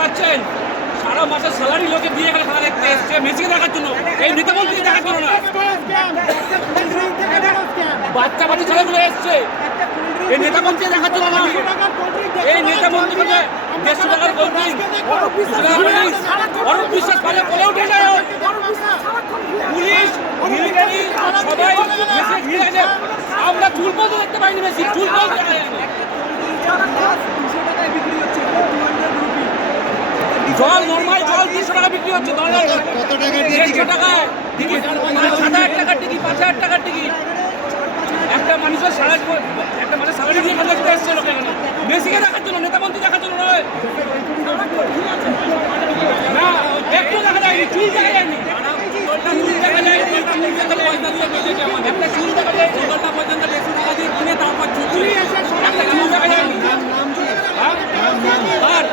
পাচ্ছেন সারা মাসের স্যালারি লোকে দিয়ে এখানে খেলা দেখতে এসছে মেসিকে দেখার জন্য, এই নেতা মন্ত্রীকে দেখার জন্য না। বাচ্চা বাচ্চা ছেলেগুলো এসছে এই নেতা মন্ত্রীকে দেখার জন্য না। এই নেতা মন্ত্রীকে 150 টাকার কোল্ড ড্রিঙ্ক অরূপ বিশ্বাস পালে বলে ওঠে না। পুলিশ মিলিটারি সবাই মেসি ঘিরে আছে, আমরা চুল পর্যন্ত দেখতে পাইনি, মেসি চুল পর্যন্ত দেখা যায়নি। জল নর্মাল জল 200 টাকা বিক্রি হচ্ছে, কত টাকা? 150 টাকায় টিকিট, 7,000 টাকার টিকিট, 5,000 টাকার টিকিট। একটা মানুষের স্যালারি দিয়ে দেখতে এসছে লোক এখানে মেসিকে দেখার জন্য, নেতা মন্ত্রী দেখার জন্য নয়। না একটু দেখা যায়নি, চুল দেখা যায়নি, চুল দেখা যায়নি, একটা চুল দেখা যায় পর্যন্ত 150 টাকা দিয়ে কিনে তারপর চুল একটা চুল দেখা যায়নি। আর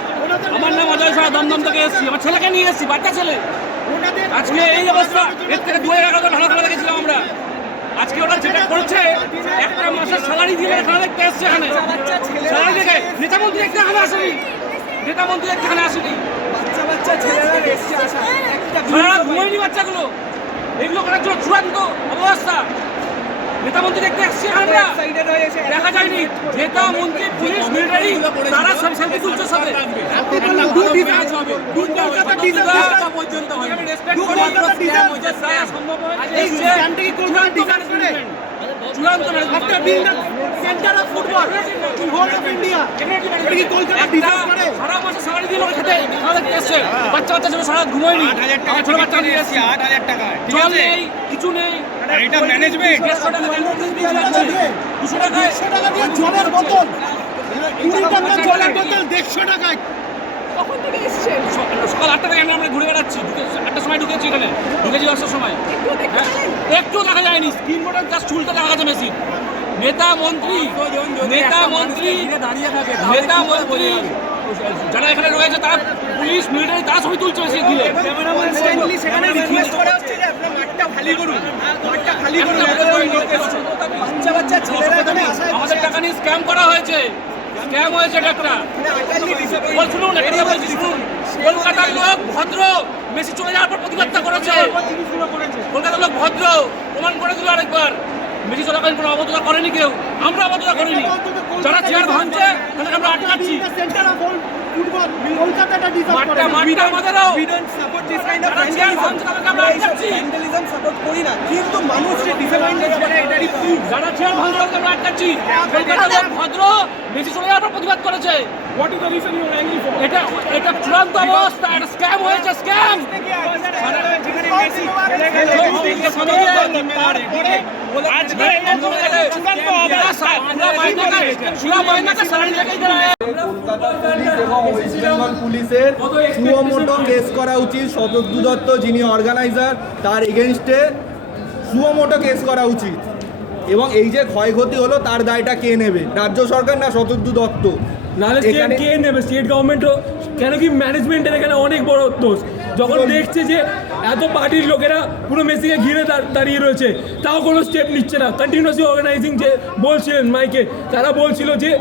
আমার নাম অজয় সাহা, দমদম থেকে এসেছি, আমার ছেলেকে নিয়ে এসেছি, বাচ্চা ছেলে। আজকে এই অবস্থা, এর থেকে 2011 ভালো খেলা দেখেছিলাম আমরা। আজকে ওরা যেটা করছে, একটা মাসের স্যালারি দিয়ে খেলা দেখতে এসছে এখানে, স্যালারি দেখে নেতা মন্ত্রী দেখতে এখানে আসেনি, নেতা মন্ত্রী দেখতে এখানে আসেনি, ঘুমায়নি বাচ্চাগুলো। এগুলো করার জন্য চূড়ান্ত অবস্থা। নেতা মন্ত্রী দেখতে এসছি আমরা, দেখা যায়নি নেতা মন্ত্রী পুলিশ মিলিটারি তারা সব সেলফি তুলছে সাথে। বাচ্চা বাচ্চা ছিল সারা ঘুমায়নি, ছোট বাচ্চা নিয়ে এসেছি, 8,000 টাকা জল নেই, কিছু নেই। এটা ম্যানেজমেন্ট 150 টাকা 200 টাকা দিয়ে জলের বোতল, 20 টাকা জলের বোতল 150 টাকায়। কখন থেকে এসেছেন? সকাল 8টা থেকে আমরা ঘুরে বেড়াচ্ছি, 8টার সময় ঢুকেছি এখানে, ঢুকেছি 10টার সময়। একটু দেখা যায়নি, স্ক্রিন বোর্ডের জাস্ট চুলটা দেখা যাচ্ছে মেসি। নেতা মন্ত্রী দাঁড়িয়ে থাকে, নেতা মন্ত্রী যারা এখানে রয়েছে তারা পুলিশ মিলিটারি তারা ছবি তুলছে মেসি দিয়ে। সেখানে রিকোয়েস্ট করা হচ্ছে যে আপনারা মাঠটা খালি করুন, মাঠটা খালি করুন। বাচ্চা বাচ্চা ছেলেরা এখানে আমাদের টাকা নিয়ে স্ক্যাম করা হয়েছে, স্ক্যাম হয়েছে এটা একটা। শুনুন এটা বলছি, শুনুন, কলকাতার লোক ভদ্র, মেসি চলে যাওয়ার পর প্রতিবাদটা করেছে। কলকাতার লোক ভদ্র প্রমাণ করে দিল আরেকবার। মেসি চলাকালীন কোনো অবদ্ধতা করেনি কেউ, আমরা অবদ্ধতা করিনি। যারা চেয়ার ভাঙছে তাদেরকে আমরা আটকাচ্ছি। কিন্তু মানুষ যারা চেয়ার ভাঙছে আমরা আটকাচ্ছি। ভদ্র মেসি চলে যাওয়ার পর প্রতিবাদ করেছে। এটা চূড়ান্ত অবস্থা, এটা স্ক্যাম হয়েছে, স্ক্যাম। পুলিশের সুমোটো কেস করা উচিত, শতদ্রু দত্ত যিনি অর্গানাইজার তার এগেনস্টে সুমোটো কেস করা উচিত। এবং এই যে ক্ষয়ক্ষতি হলো তার দায়টা কে নেবে? রাজ্য সরকার না শতদ্রু দত্ত? নাহলে স্টেট কে নেবে? স্টেট গভর্নমেন্টও কেন কি ম্যানেজমেন্টের এখানে অনেক বড় দোষ। যখন দেখছে যে এত পার্টির লোকেরা পুরো মেসিকে ঘিরে দাঁড়িয়ে রয়েছে, তাও কোনো স্টেপ নিচ্ছে না। কন্টিনিউয়াসলি অর্গানাইজিং যে বলছিলেন মাইকে, তারা বলছিল যে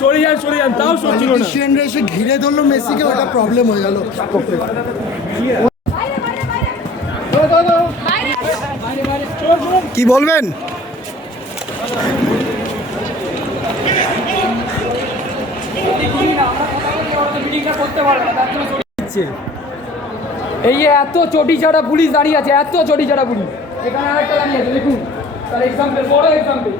সরে যান, তাও সরছিল না। এসে ঘিরে ধরলো মেসিকে, ওটা প্রবলেম হয়ে গেল। কি বলবেন? এই যে এত চটি ছাড়া পুলিশ দাঁড়িয়ে আছে, এত চটি ছাড়া পুলিশ এখানে আরেকটা দাঁড়িয়ে আছে, দেখুন তার এক্সাম্পল, বড় এক্সাম্পল।